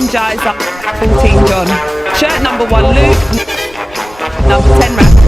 7, Jai's up. 14, John. Shirt number 1, Luke. Number 10, Raf.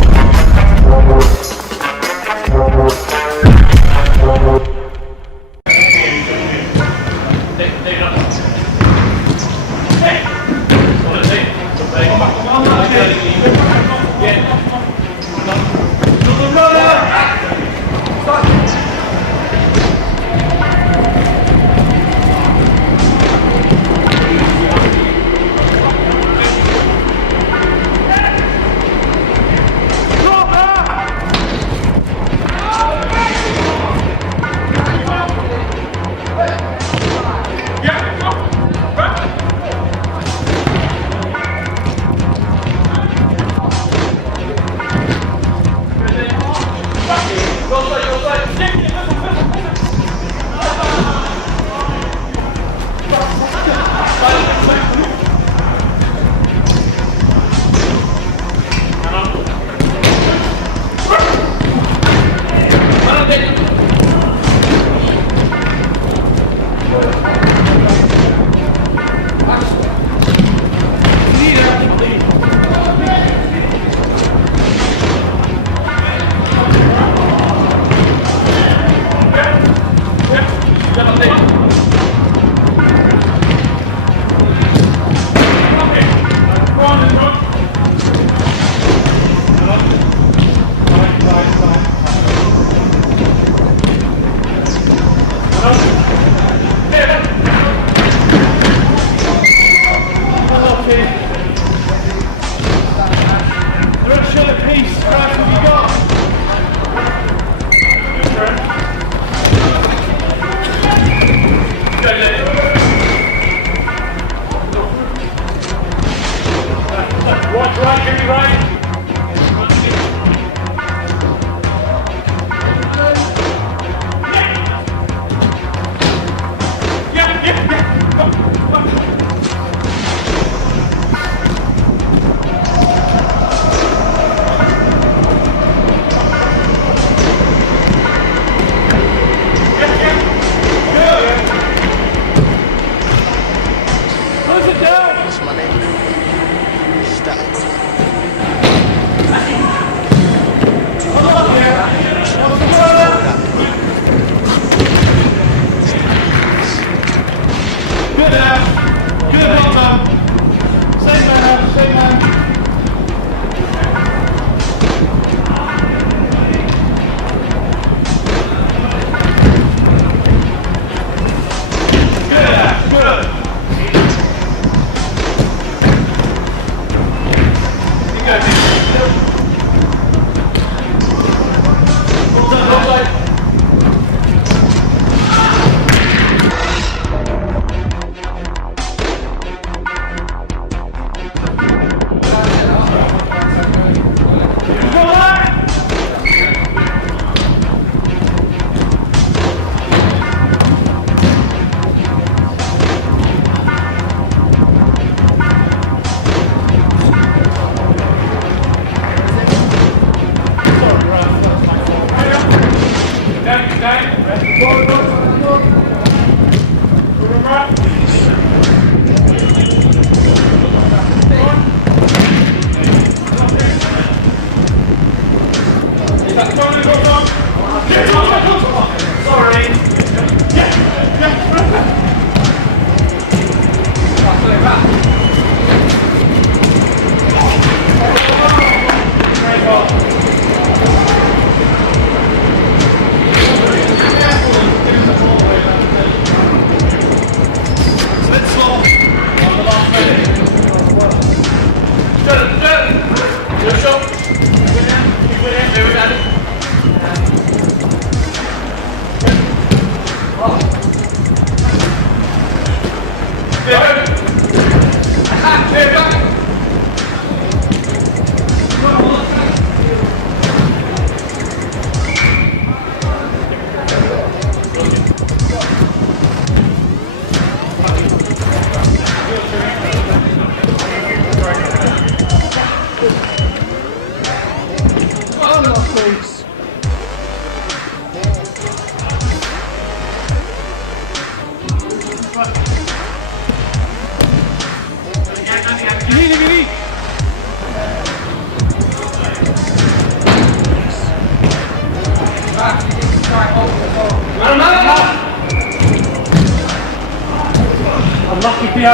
Lucky for you.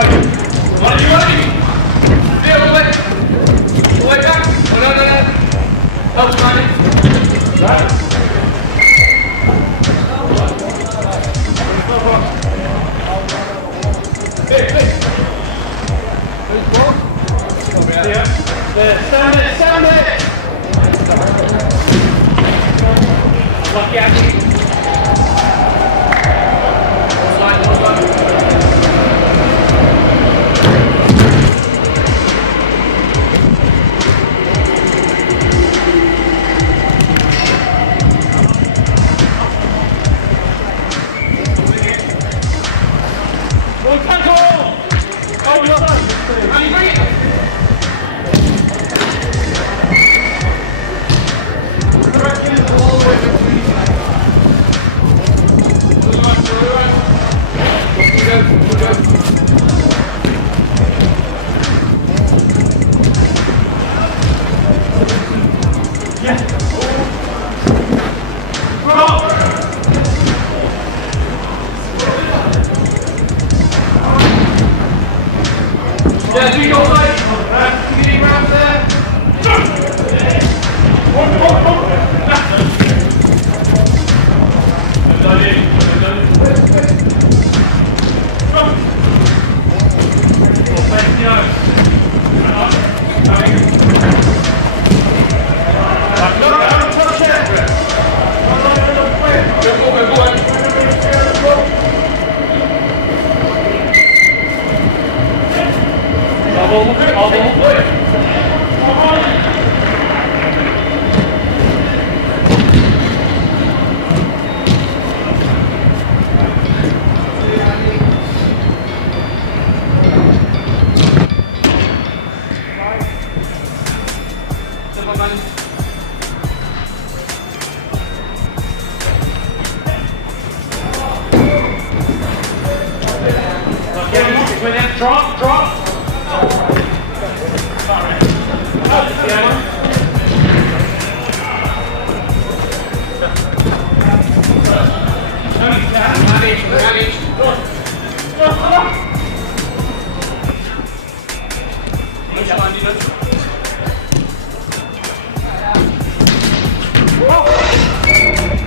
What are you running? Yeah, all the way. All the way back. Oh, no, no, no. Help, man. Right. Hey, hey. Who's what? Yeah. There. Stand it, stand it. Lucky Andy. Yeah, do your way. Get him out there. Drop, drop.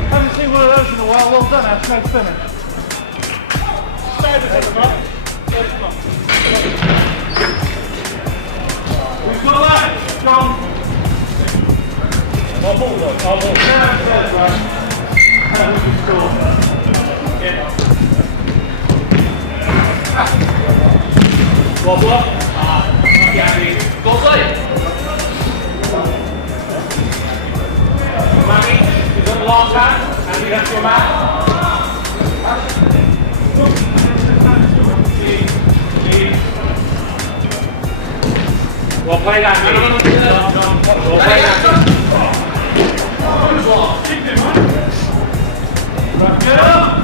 Haven't seen one of those in a while. Well done, Ash. Nice finish. We've got that, John. I'll ball though, I'll ball. Wobble up. Go side. Maggie, you've got the last hand, and you have to go back. Well, play that, mate. Well, play that. Right, get up.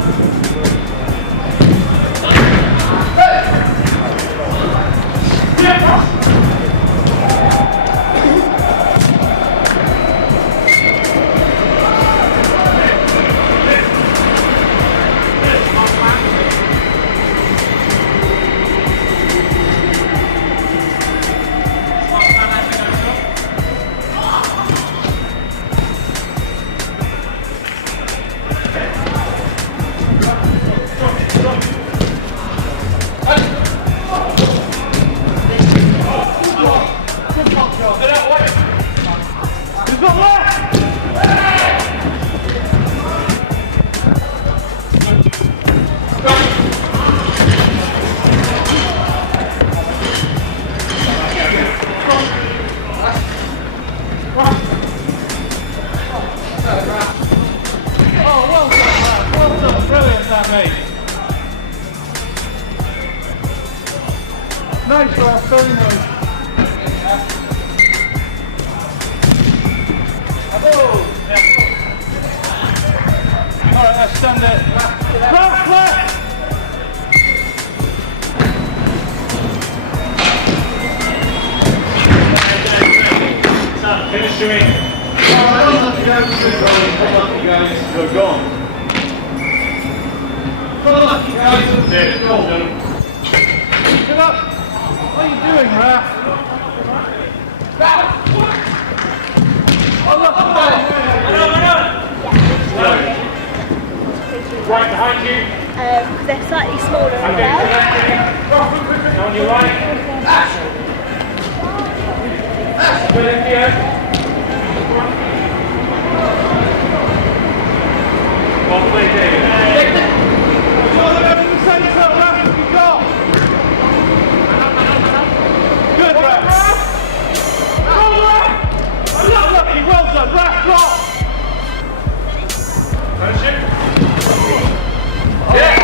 You've got left! Oh, well done, man. Well done. Brilliant, that, mate. Nice, Ralph. Very nice. Alright, let's stand it. Left, left! Finish your in. You're gone. Lucky guys. are you doing, Raph? Oh, look, right behind you. They're slightly smaller as Okay, well. on your right. Good, India. Well played, David. Good, Raph. Well done, Raph, drop. Finish it. Yeah.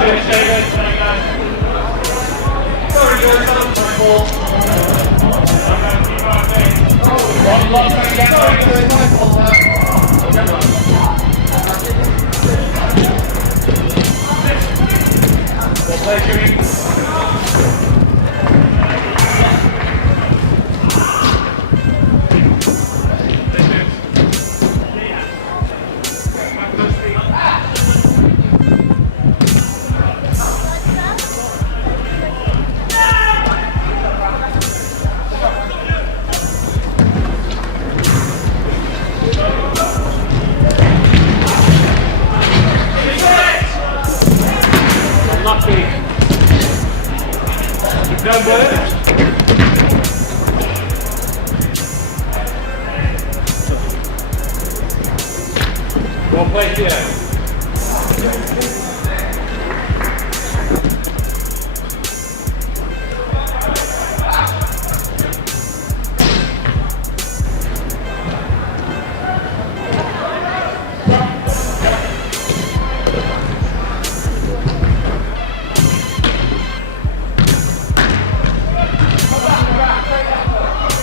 Finish, David. Sorry, guys. One block, sorry, guys. My fault, well played, Jimmy. Unlucky. Done, brother. Well played, yeah.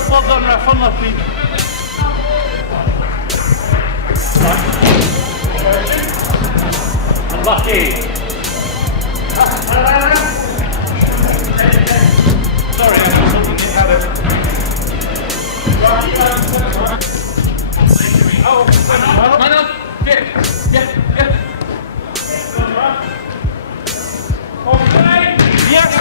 Well done, Ref, unlucky. Unlucky. Sorry, I didn't have it. Oh, no. Yeah. Okay. Yes.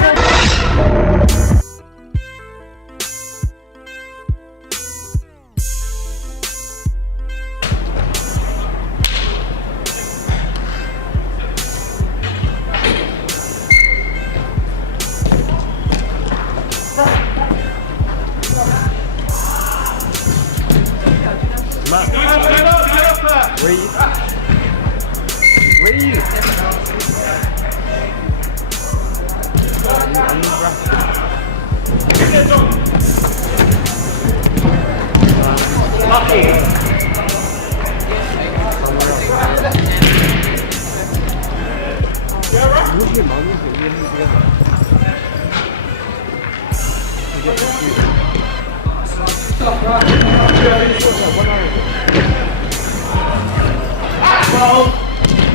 Lucky.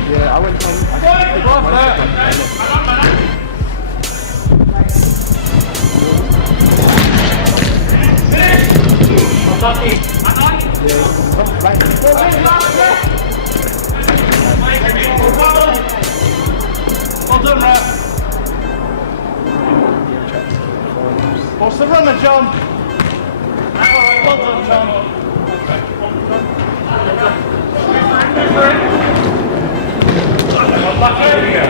Yeah, I went home. Lucky. Well done, Ref. What's the runner, John? Well done, John. Lucky, here we go.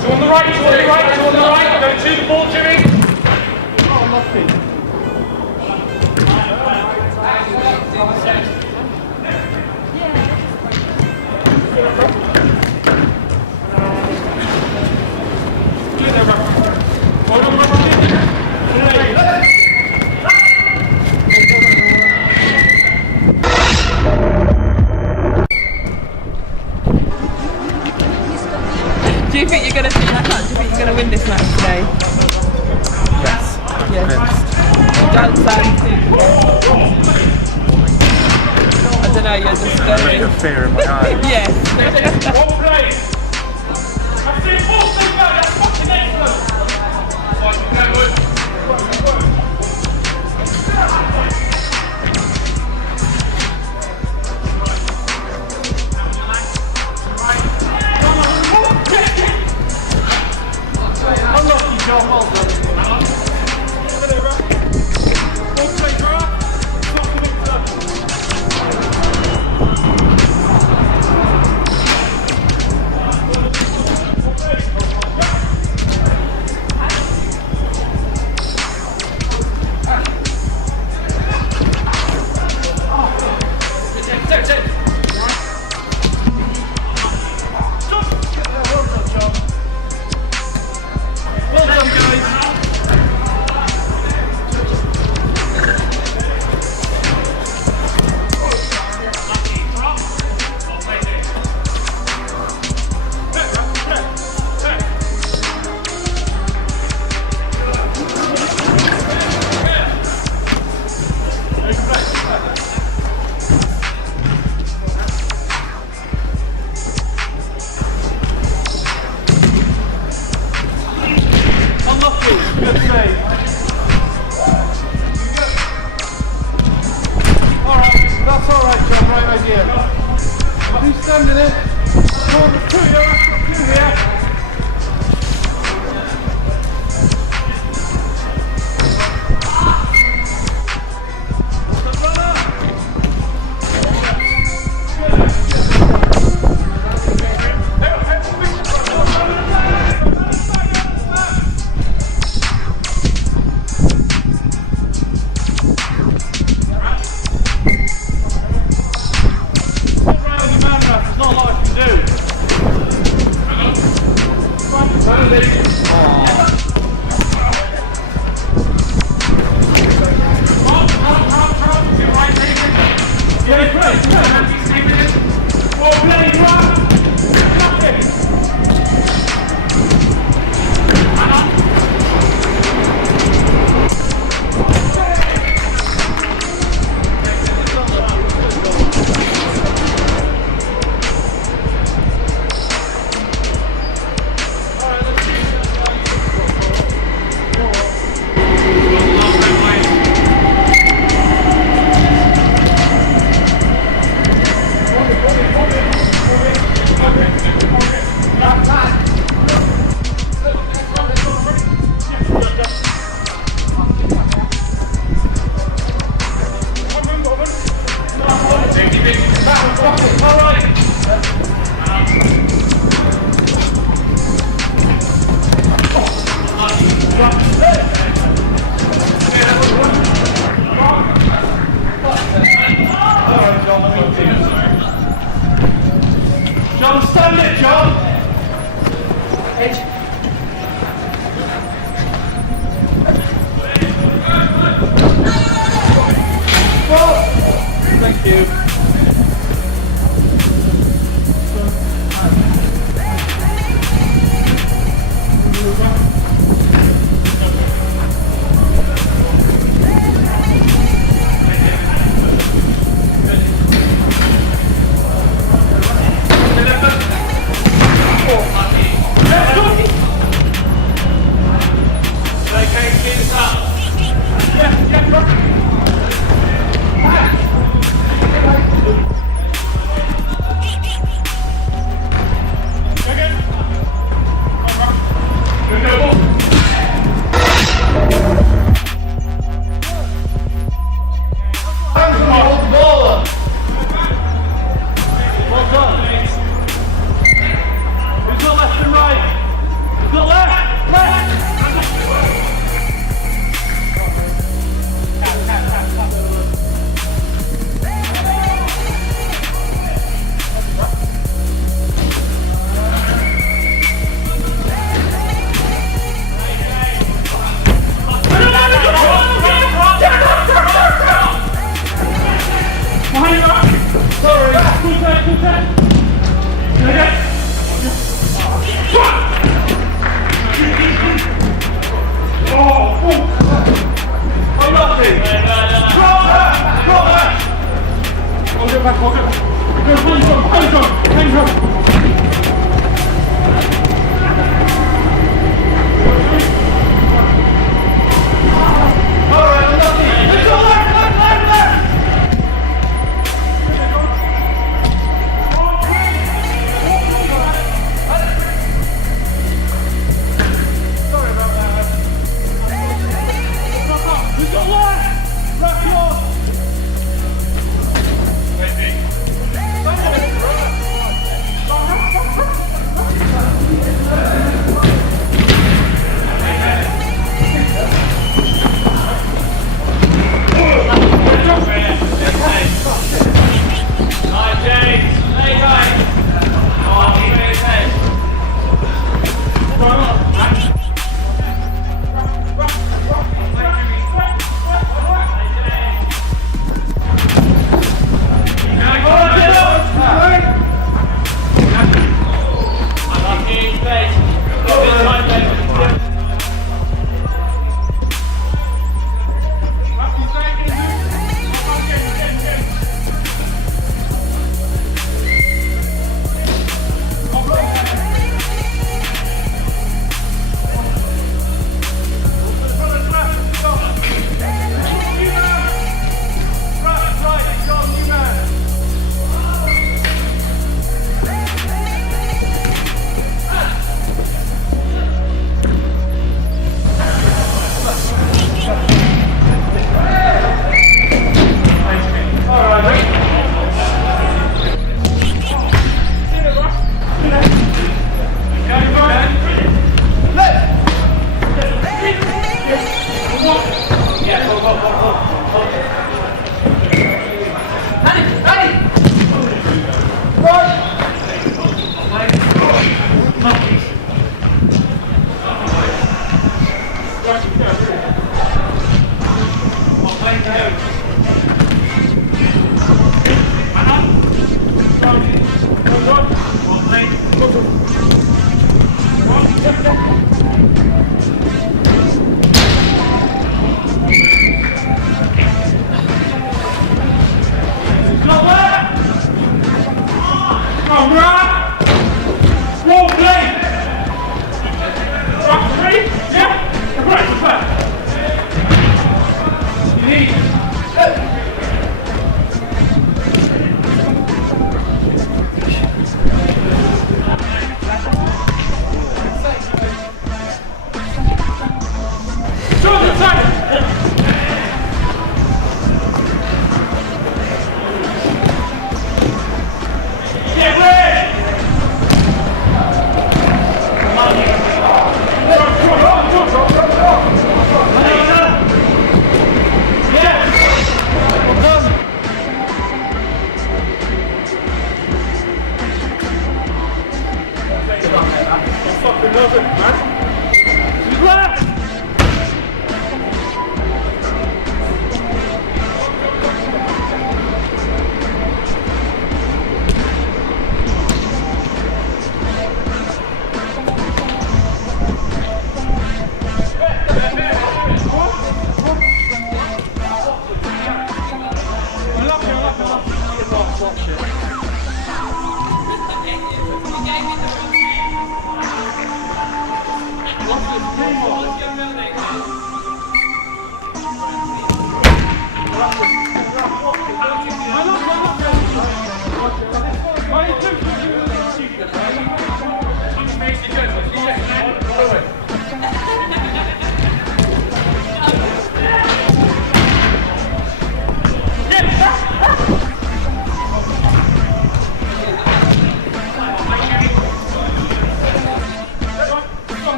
Two on the right, two on the right, two on the right. Go to the ball, Jimmy. Oh, lucky. Do you think you're going to win that match? Do you think you're going to win this match today? Yes. Yes. Don't sound too. I don't know, you're just very... The fear in my eyes. Yes. Well played. That's it. Oh, that's fucking excellent. Unlucky, John.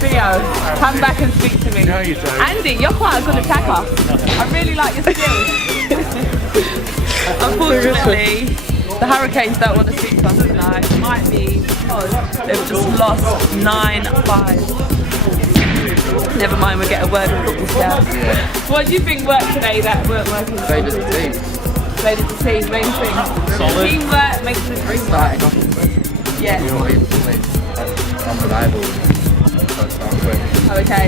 Theo, come back and speak to me. No, you don't. Andy, you're quite a good attacker. I really like your skills. Unfortunately, the Hurricanes don't want to speak to us tonight. Might be because they've just lost 9-5. Never mind, we'll get a word of football scouts. Yeah. What do you think worked today that weren't working? Played as a team. Played as a team, main thing. Solid. Teamwork makes the dream work. Starting off with Yeah. you always played unreliable. Oh, okay.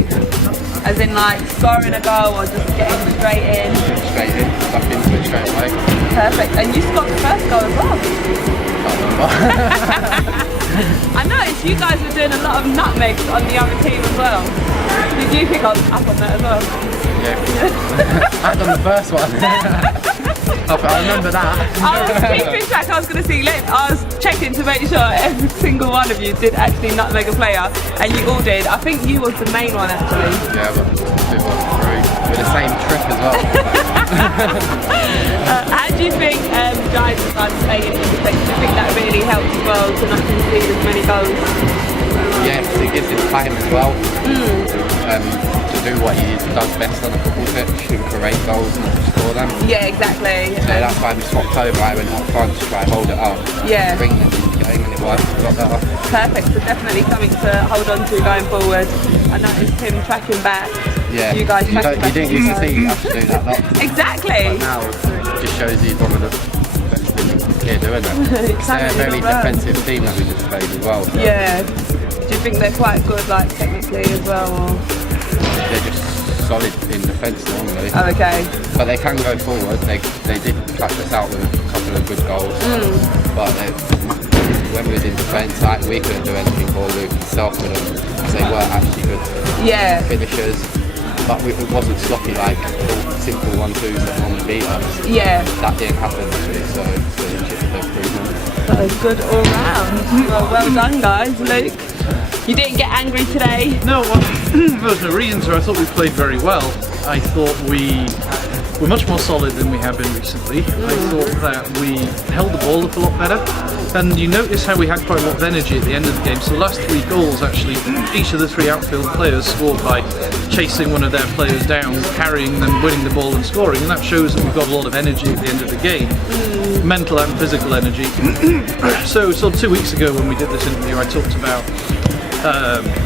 As in like scoring a goal or just getting straight in. Straight in, stuck into it straight away. Perfect. And you scored the first goal as well. I noticed you guys were doing a lot of nutmegs on the other team as well. Did you pick up on that as well? Yeah. I've done the first one. I remember that. I was keeping track. I was going to see. I was checking to make sure every single one of you did actually nutmeg a player, and you all did. I think you was the main one actually. Yeah, but 2-1-3 with the same trick as well. How do you think guys are playing in defence? Do you think that really helps as well to not concede as many goals? Yes, it gives him time as well to do what he does best on a football pitch, to create goals and score them. Yeah, exactly. So that's why we swapped over. I went up front to try and hold it up. Yeah. Bring it going, and it worked a lot better. Perfect. So definitely something to hold on to going forward. I noticed him tracking back. Yeah. You guys tracking back. You didn't used to see you have to do that lot. Exactly. But now it just shows he's one of the best here doing that. It's a very defensive team that we just played as well. So Yeah. Do you think they're quite good, like technically as well? Or? they're just solid in defence normally. Oh, okay. But they can go forward. They did catch us out with a couple of good goals. But when we was in defence, we couldn't do anything for Luke himself with them, because they weren't actually good finishers. But it wasn't sloppy like simple 1-2s that normally beat us. Yeah. That didn't happen actually, so it's just an improvement. So good all round. Well done, guys. Luke, you didn't get angry today. No, well, there was no reason to. I thought we played very well. I thought we were much more solid than we have been recently. I thought that we held the ball up a lot better. And you notice how we had quite a lot of energy at the end of the game. So the last 3 goals, actually, each of the 3 outfield players scored by chasing one of their players down, carrying them, winning the ball and scoring. And that shows that we've got a lot of energy at the end of the game. Mental and physical energy. So 2 weeks ago when we did this interview, I talked about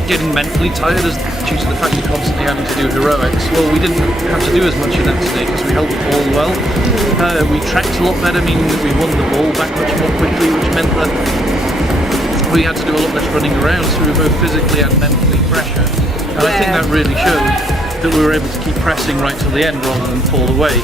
getting mentally tired due to the fact you're constantly having to do heroics. Well, we didn't have to do as much of that today because we held the ball well. We tracked a lot better, meaning that we won the ball back much more quickly, which meant that we had to do a lot less running around, so we were both physically and mentally fresher. And I think that really showed that we were able to keep pressing right till the end rather than fall away.